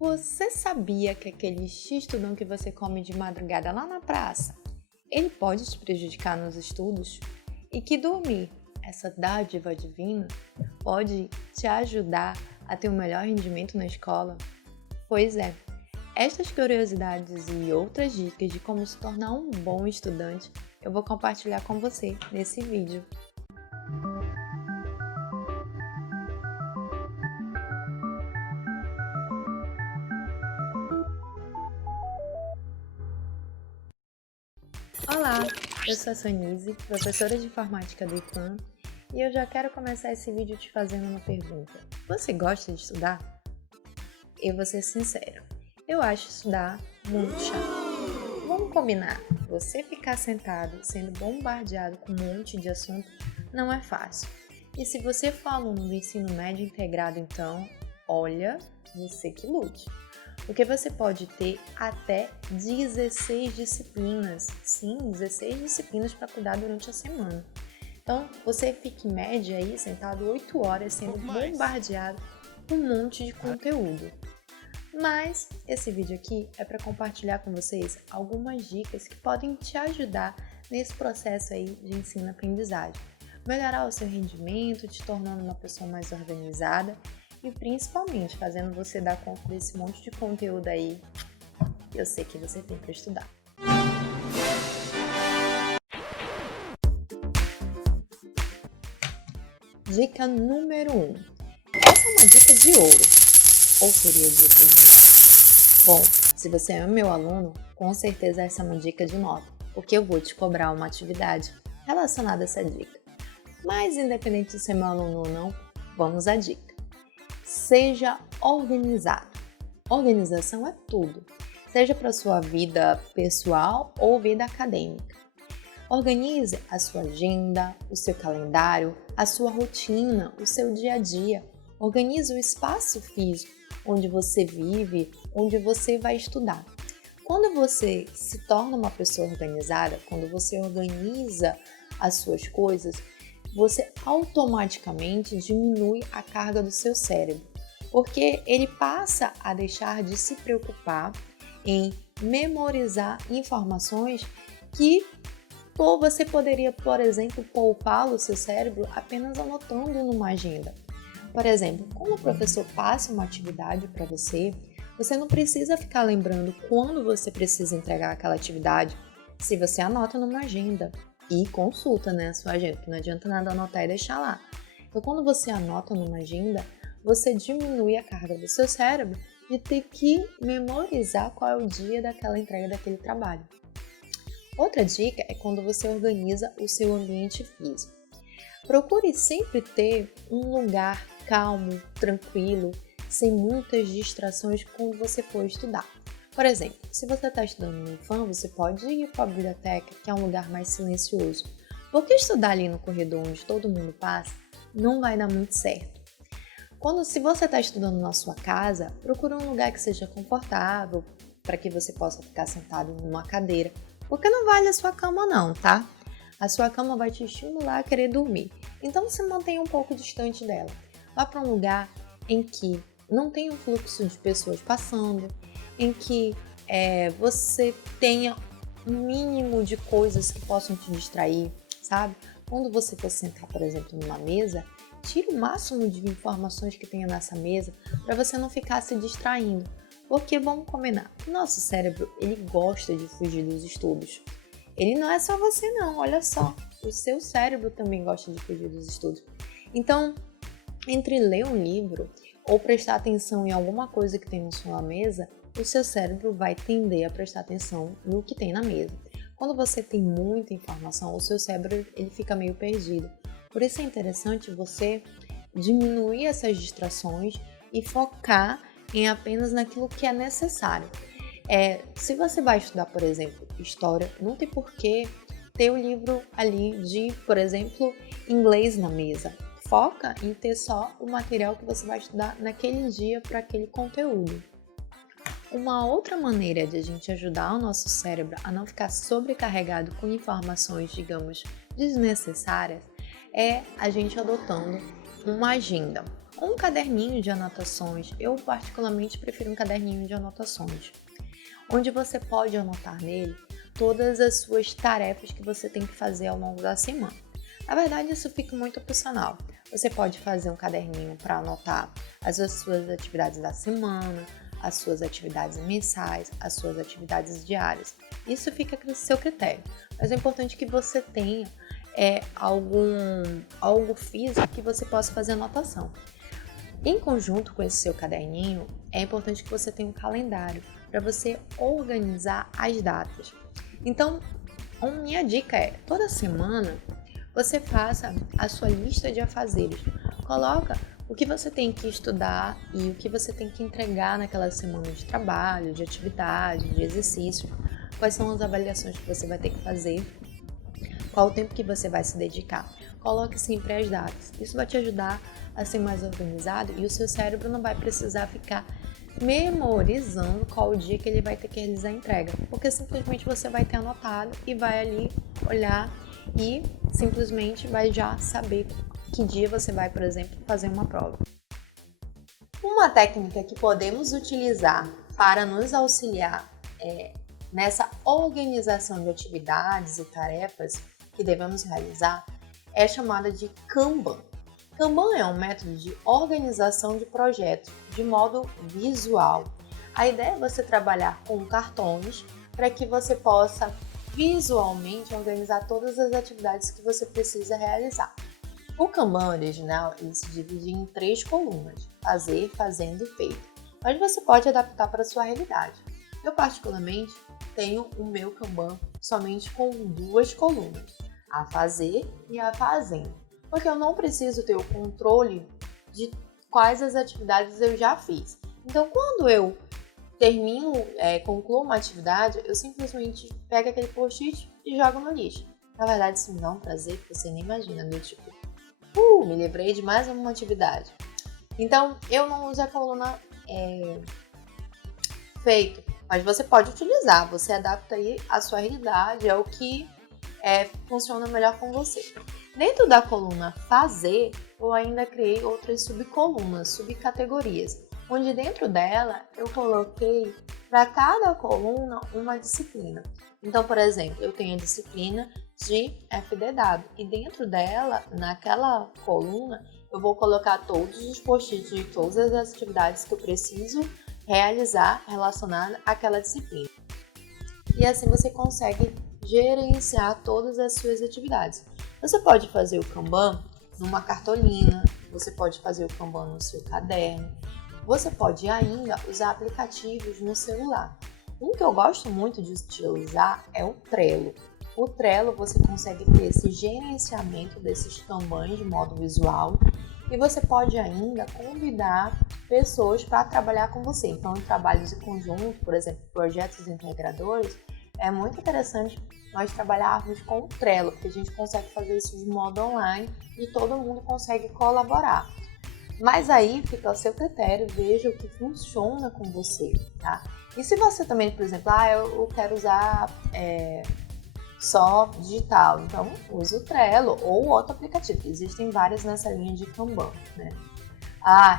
Você sabia que aquele x-tudão que você come de madrugada lá na praça, ele pode te prejudicar nos estudos? E que dormir, essa dádiva divina, pode te ajudar a ter um melhor rendimento na escola? Pois é, estas curiosidades e outras dicas de como se tornar um bom estudante eu vou compartilhar com você nesse vídeo. Olá, eu sou a Sonise, professora de informática do IFAM, e eu já quero começar esse vídeo te fazendo uma pergunta. Você gosta de estudar? Eu vou ser sincera, eu acho estudar muito chato. Vamos combinar, você ficar sentado sendo bombardeado com um monte de assunto não é fácil. E se você for aluno do ensino médio integrado então, olha, você que lute. Porque você pode ter até 16 disciplinas. Sim, 16 disciplinas para cuidar durante a semana. Então, você fica em média aí, sentado 8 horas, sendo bombardeado com um monte de conteúdo. Mas esse vídeo aqui é para compartilhar com vocês algumas dicas que podem te ajudar nesse processo aí de ensino-aprendizagem. Melhorar o seu rendimento, te tornando uma pessoa mais organizada e principalmente fazendo você dar conta desse monte de conteúdo aí que eu sei que você tem para estudar. Dica número 1. Essa é uma dica de ouro. Ou seria dica de 9? Bom, se você é meu aluno, com certeza essa é uma dica de 9, porque eu vou te cobrar uma atividade relacionada a essa dica. Mas independente de ser meu aluno ou não, vamos à dica. Seja organizado. Organização é tudo, seja para sua vida pessoal ou vida acadêmica. Organize a sua agenda, o seu calendário, a sua rotina, o seu dia a dia. Organize o espaço físico onde você vive, onde você vai estudar. Quando você se torna uma pessoa organizada, quando você organiza as suas coisas, você automaticamente diminui a carga do seu cérebro, porque ele passa a deixar de se preocupar em memorizar informações que você poderia, por exemplo, poupar o seu cérebro apenas anotando numa agenda. Por exemplo, quando o professor passa uma atividade para você, você não precisa ficar lembrando quando você precisa entregar aquela atividade, se você anota numa agenda. E consulta, a sua agenda, que não adianta nada anotar e deixar lá. Então, quando você anota numa agenda, você diminui a carga do seu cérebro de ter que memorizar qual é o dia daquela entrega daquele trabalho. Outra dica é quando você organiza o seu ambiente físico. Procure sempre ter um lugar calmo, tranquilo, sem muitas distrações quando você for estudar. Por exemplo, se você está estudando no IFAM, você pode ir para a biblioteca, que é um lugar mais silencioso. Porque estudar ali no corredor onde todo mundo passa não vai dar muito certo. Se você está estudando na sua casa, procure um lugar que seja confortável, para que você possa ficar sentado em uma cadeira. Porque não vale a sua cama não, tá? A sua cama vai te estimular a querer dormir. Então se mantenha um pouco distante dela. Vá para um lugar em que não tenha um fluxo de pessoas passando, em que você tenha um mínimo de coisas que possam te distrair, sabe? Quando você for sentar, por exemplo, numa mesa, tire o máximo de informações que tenha nessa mesa para você não ficar se distraindo. Porque, vamos combinar, o nosso cérebro, ele gosta de fugir dos estudos. Ele não é só você não, olha só, o seu cérebro também gosta de fugir dos estudos. Então, entre ler um livro ou prestar atenção em alguma coisa que tem na sua mesa, o seu cérebro vai tender a prestar atenção no que tem na mesa. Quando você tem muita informação, o seu cérebro ele fica meio perdido. Por isso é interessante você diminuir essas distrações e focar em apenas naquilo que é necessário. Se você vai estudar, por exemplo, história, não tem por que ter o livro ali de, por exemplo, inglês na mesa. Foca em ter só o material que você vai estudar naquele dia para aquele conteúdo. Uma outra maneira de a gente ajudar o nosso cérebro a não ficar sobrecarregado com informações, digamos, desnecessárias, é a gente adotando uma agenda. Um caderninho de anotações, eu particularmente prefiro um caderninho de anotações, onde você pode anotar nele todas as suas tarefas que você tem que fazer ao longo da semana. Na verdade, isso fica muito opcional. Você pode fazer um caderninho para anotar as suas atividades da semana, as suas atividades mensais, as suas atividades diárias. Isso fica a seu critério. Mas é importante que você tenha algo físico que você possa fazer anotação. Em conjunto com esse seu caderninho, é importante que você tenha um calendário para você organizar as datas. Então, a minha dica é, toda semana, você faça a sua lista de afazeres. Coloca o que você tem que estudar e o que você tem que entregar naquela semana de trabalho, de atividade, de exercício. Quais são as avaliações que você vai ter que fazer, qual o tempo que você vai se dedicar. Coloque sempre as datas. Isso vai te ajudar a ser mais organizado e o seu cérebro não vai precisar ficar memorizando qual o dia que ele vai ter que realizar a entrega, porque simplesmente você vai ter anotado e vai ali olhar e simplesmente vai já saber que dia você vai, por exemplo, fazer uma prova. Uma técnica que podemos utilizar para nos auxiliar nessa organização de atividades e tarefas que devemos realizar é chamada de Kanban. Kanban é um método de organização de projetos de modo visual. A ideia é você trabalhar com cartões para que você possa visualmente organizar todas as atividades que você precisa realizar. O Kanban original ele se divide em 3 colunas: fazer, fazendo e feito. Mas você pode adaptar para a sua realidade. Eu particularmente tenho o meu Kanban somente com 2 colunas: a fazer e a fazendo, porque eu não preciso ter o controle de quais as atividades eu já fiz. Então, quando eu concluo uma atividade, eu simplesmente pego aquele post-it e jogo no lixo. Na verdade, isso me dá um prazer que você nem imagina, né? Tipo, me livrei de mais uma atividade. Então, eu não uso a coluna feito, mas você pode utilizar, você adapta aí a sua realidade, é o que funciona melhor com você. Dentro da coluna fazer, eu ainda criei outras subcolunas, subcategorias, onde dentro dela eu coloquei para cada coluna uma disciplina. Então, por exemplo, eu tenho a disciplina de FDW e dentro dela, naquela coluna, eu vou colocar todos os post-its de todas as atividades que eu preciso realizar relacionada àquela disciplina. E assim você consegue gerenciar todas as suas atividades. Você pode fazer o Kanban numa cartolina, você pode fazer o Kanban no seu caderno, você pode ainda usar aplicativos no celular. Um que eu gosto muito de utilizar é o Trello. O Trello você consegue ter esse gerenciamento desses Kanbans de modo visual e você pode ainda convidar pessoas para trabalhar com você. Então, em trabalhos em conjunto, por exemplo, projetos integradores, é muito interessante nós trabalharmos com o Trello, porque a gente consegue fazer isso de modo online e todo mundo consegue colaborar. Mas aí fica ao seu critério, veja o que funciona com você, tá? E se você também, por exemplo, eu quero usar só digital, então use o Trello ou outro aplicativo. Existem vários nessa linha de Kanban, né?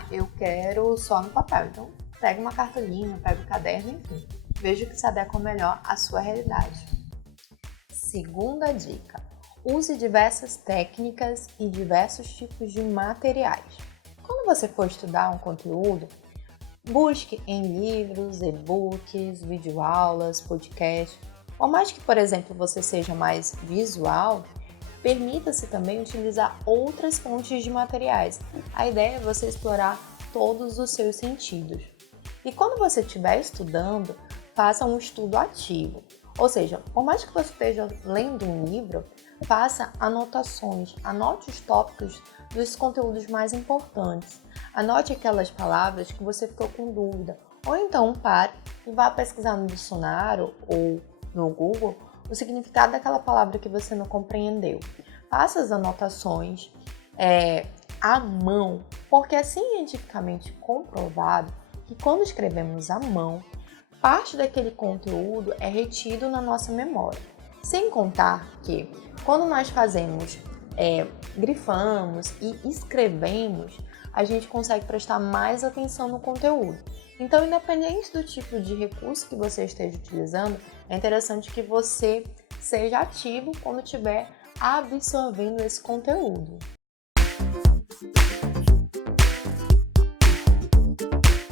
Eu quero só no papel, então pega uma cartolina, pega o caderno, enfim. Veja o que se adequa melhor à sua realidade. Segunda dica: use diversas técnicas e diversos tipos de materiais. Quando você for estudar um conteúdo, busque em livros, e-books, videoaulas, podcasts. Por mais que, por exemplo, você seja mais visual, permita-se também utilizar outras fontes de materiais. A ideia é você explorar todos os seus sentidos. E quando você estiver estudando, faça um estudo ativo. Ou seja, por mais que você esteja lendo um livro, faça anotações, anote os tópicos dos conteúdos mais importantes. Anote aquelas palavras que você ficou com dúvida. Ou então pare e vá pesquisar no dicionário ou no Google o significado daquela palavra que você não compreendeu. Faça as anotações à mão, porque é cientificamente comprovado que quando escrevemos à mão, parte daquele conteúdo é retido na nossa memória. Sem contar que quando nós grifamos e escrevemos, a gente consegue prestar mais atenção no conteúdo. Então, independente do tipo de recurso que você esteja utilizando, é interessante que você seja ativo quando estiver absorvendo esse conteúdo.